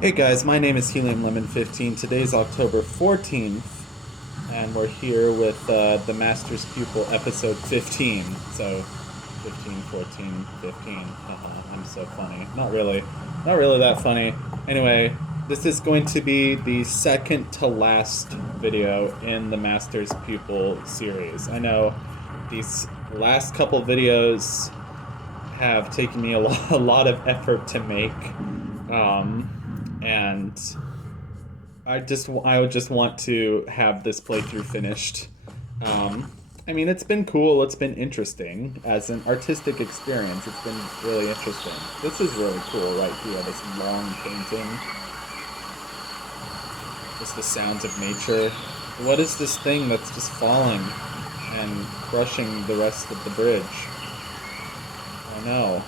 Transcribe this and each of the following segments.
Hey guys, my name is Helium Lemon 15. Today's October 14th, and we're here with the Master's Pupil episode 15. So 15, 14, 15. I'm so funny. Not really that funny. Anyway, this is going to be the second to last video in the Master's Pupil series. I know these last couple videos have taken me a lot of effort to make. And I would just want to have this playthrough finished. I mean, it's been cool. It's been interesting as an artistic experience. It's been really interesting. This is really cool right here. This long painting, just the sounds of nature. What is this thing that's just falling and crushing the rest of the bridge? Oh no.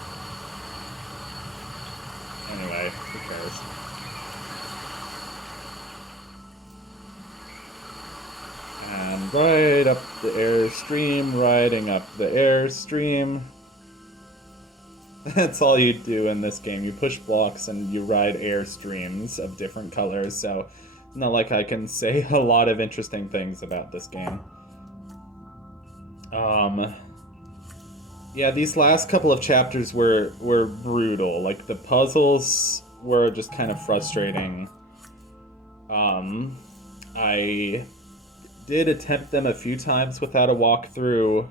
Anyway, who cares? And right up the airstream, riding up the airstream. That's all you do in this game. You push blocks and you ride airstreams of different colors, so it's not like I can say a lot of interesting things about this game. Yeah, these last couple of chapters were brutal. Like, the puzzles were just kind of frustrating. I did attempt them a few times without a walkthrough,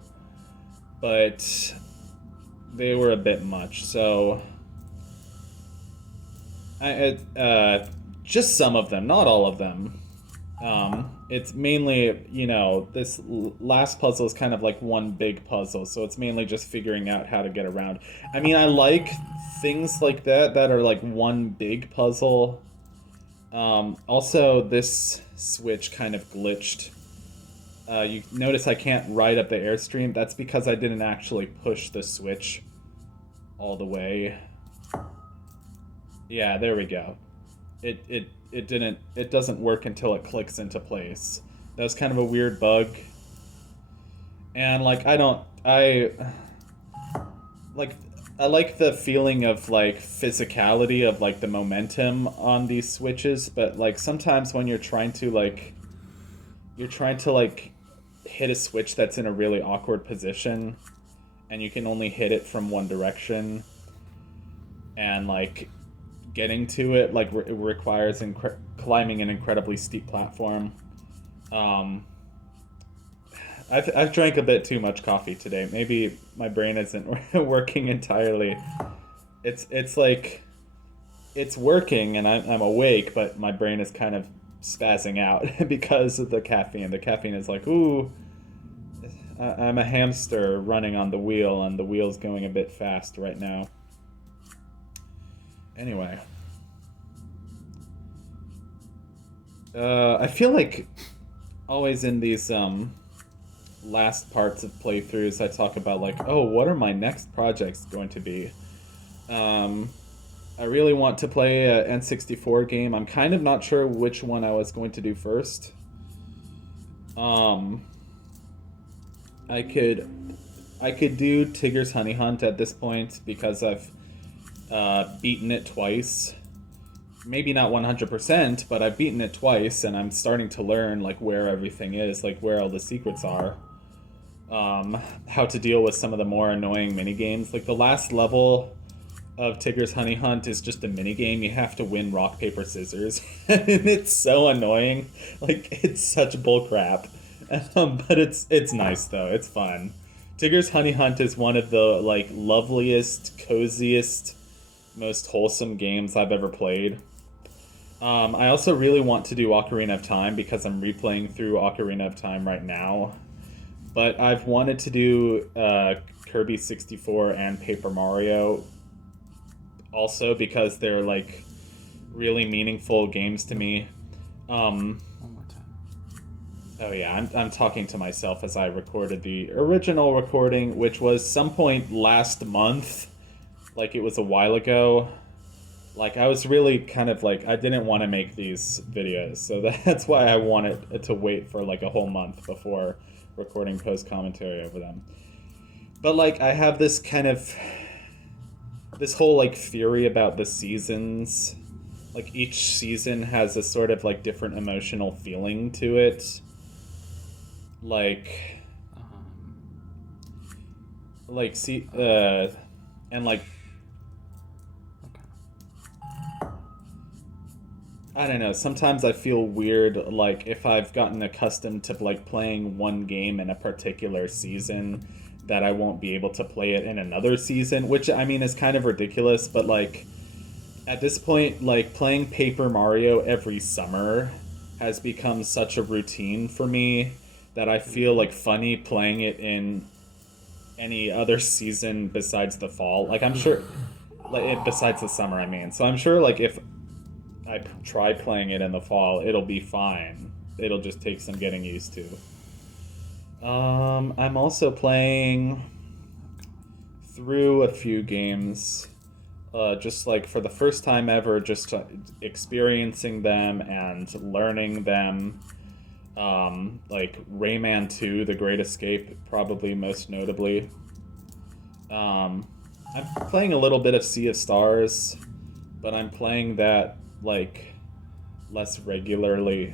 but they were a bit much. So, just some of them, not all of them. It's mainly, this last puzzle is kind of like one big puzzle, so it's mainly just figuring out how to get around. I mean, I like things like that are like one big puzzle. Also, this switch kind of glitched. You notice I can't ride up the airstream. That's because I didn't actually push the switch all the way. Yeah, there we go. It doesn't work until it clicks into place. That was kind of a weird bug. And I like the feeling of like physicality of like the momentum on these switches, but like sometimes when you're trying to hit a switch that's in a really awkward position and you can only hit it from one direction, and like getting to it like it requires climbing an incredibly steep platform. I've drank a bit too much coffee today. Maybe my brain isn't working entirely. It's like it's working and I'm awake, but my brain is kind of spazzing out because of the caffeine. The caffeine is like, ooh, I'm a hamster running on the wheel, and the wheel's going a bit fast right now. Anyway. I feel like always in these last parts of playthroughs I talk about like, oh, what are my next projects going to be? I really want to play an N64 game. I'm kind of not sure which one I was going to do first. I could do Tigger's Honey Hunt at this point because I've beaten it twice. Maybe not 100%, but I've beaten it twice, and I'm starting to learn like where everything is, like where all the secrets are. How to deal with some of the more annoying minigames. Like the last level of Tigger's Honey Hunt is just a minigame. You have to win rock, paper, scissors. And it's so annoying. Like, it's such bullcrap. But it's nice though. It's fun. Tigger's Honey Hunt is one of the like loveliest, coziest, most wholesome games I've ever played. I also really want to do Ocarina of Time because I'm replaying through Ocarina of Time right now. But I've wanted to do Kirby 64 and Paper Mario also because they're like really meaningful games to me. One more time. Oh yeah, I'm talking to myself as I recorded the original recording, which was some point last month. Like, it was a while ago. Like, I was really kind of like, I didn't want to make these videos, so that's why I wanted to wait for like a whole month before recording post-commentary over them. But like, I have this kind of, this whole like theory about the seasons like each season has a sort of like different emotional feeling to it. Like see and like Okay. I don't know, sometimes I feel weird like if I've gotten accustomed to like playing one game in a particular season that I won't be able to play it in another season, which I mean is kind of ridiculous, but like at this point, like playing Paper Mario every summer has become such a routine for me that I feel like funny playing it in any other season besides the fall. Like I'm sure, like besides the summer, I mean. So I'm sure like if I try playing it in the fall, it'll be fine. It'll just take some getting used to. I'm also playing through a few games, just like for the first time ever, just experiencing them and learning them. Like Rayman 2, The Great Escape, probably most notably. I'm playing a little bit of Sea of Stars, but I'm playing that like less regularly,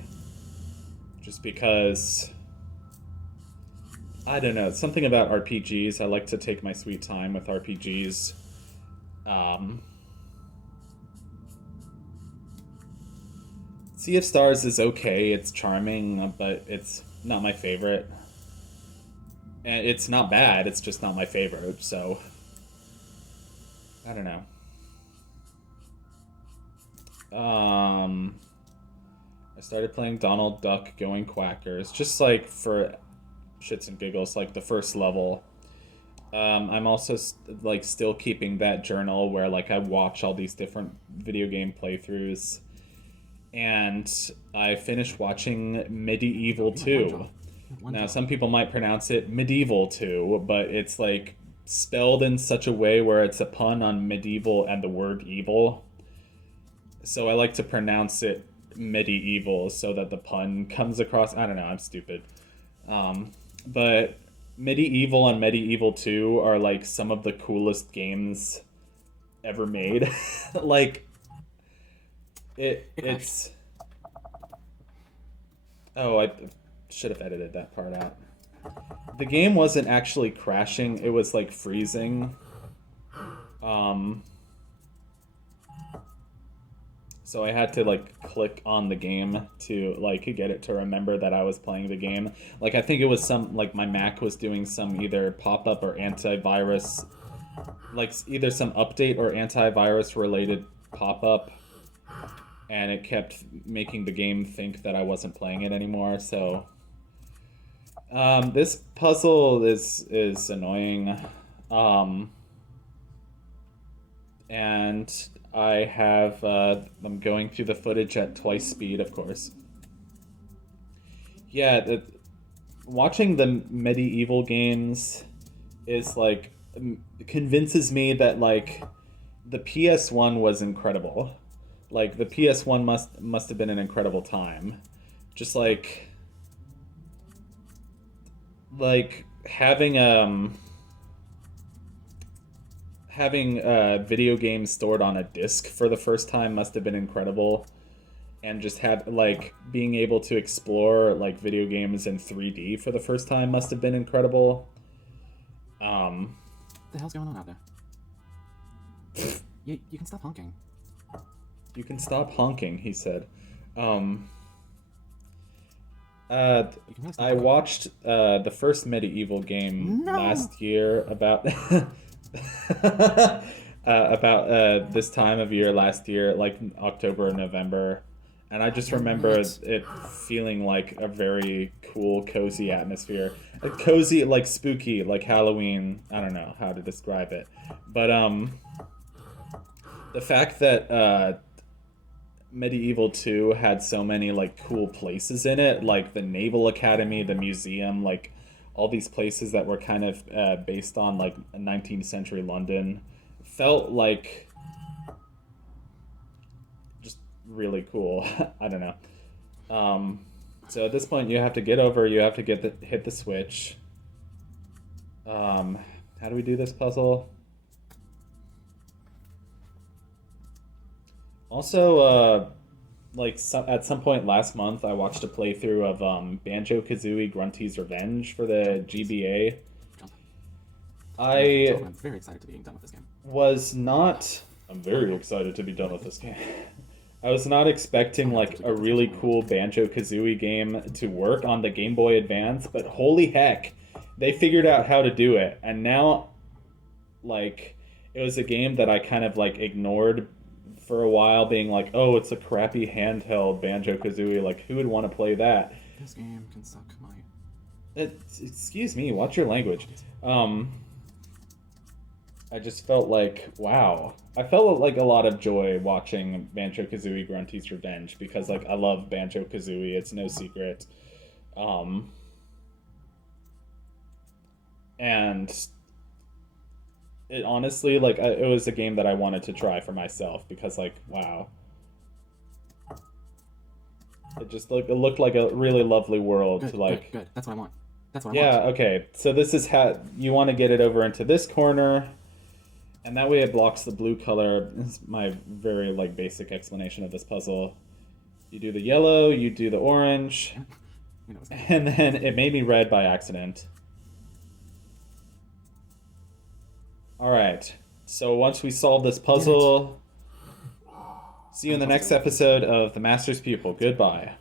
just because I don't know, something about RPGs. I like to take my sweet time with RPGs. Um, Sea of Stars is okay. It's charming, but it's not my favorite. And it's not bad. It's just not my favorite. So I don't know. I started playing Donald Duck Going Quackers, just like for shits and giggles, like the first level. I'm also like still keeping that journal where like I watch all these different video game playthroughs, and I finished watching Medieval 2. Now, some people might pronounce it Medieval 2, but it's like spelled in such a way where it's a pun on medieval and the word evil. So I like to pronounce it medieval so that the pun comes across. I don't know, I'm stupid. But Medieval and Medieval 2 are like some of the coolest games ever made. Like it's oh, I should have edited that part out. The game wasn't actually crashing, it was like freezing. So I had to like click on the game to like get it to remember that I was playing the game. Like I think it was some like my Mac was doing some either pop-up or antivirus, like either some update or antivirus related pop-up, and it kept making the game think that I wasn't playing it anymore. So this puzzle is annoying, and I have I'm going through the footage at twice speed, of course. Yeah, watching the medieval games is like convinces me that like the PS1 was incredible. Like the PS1 must have been an incredible time. Just like having video games stored on a disc for the first time must have been incredible, and just have like being able to explore like video games in 3D for the first time must have been incredible. What the hell's going on out there? You can stop honking. You can stop honking, he said. I watched the first medieval game last year about about this time of year last year, like October or November, and I just remember it feeling like a very cool, cozy atmosphere. Cozy, like spooky, like Halloween. I don't know how to describe it, but the fact that Medieval 2 had so many like cool places in it, like the Naval Academy, the museum, like all these places that were kind of based on like 19th century London, felt like just really cool. I don't know. So at this point, you have to get over. You have to hit the switch. How do we do this puzzle? Also, at some point last month, I watched a playthrough of Banjo-Kazooie Grunty's Revenge for the GBA. Jump. I I'm very excited to be done with this game. was not. I'm very excited to be done with this game. I was not expecting like a really cool Banjo-Kazooie game to work on the Game Boy Advance, but holy heck, they figured out how to do it. And now, like, it was a game that I kind of like ignored for a while, being like, oh, it's a crappy handheld Banjo-Kazooie. Like, who would want to play that? This game can suck my... Excuse me, watch your language. I just felt like, wow. I felt like a lot of joy watching Banjo-Kazooie Grunty's Revenge because, like, I love Banjo-Kazooie. It's no secret. And it honestly, like, it was a game that I wanted to try for myself because, like, wow. It looked like a really lovely world Good, to, like... Good. That's what I want. That's what I Yeah, want. okay. So this is how... You want to get it over into this corner... And that way it blocks the blue color. This is my very, like, basic explanation of this puzzle. You do the yellow, you do the orange, and then it made me red by accident. Alright, so once we solve this puzzle, see you in the next episode of The Master's Pupil. Goodbye.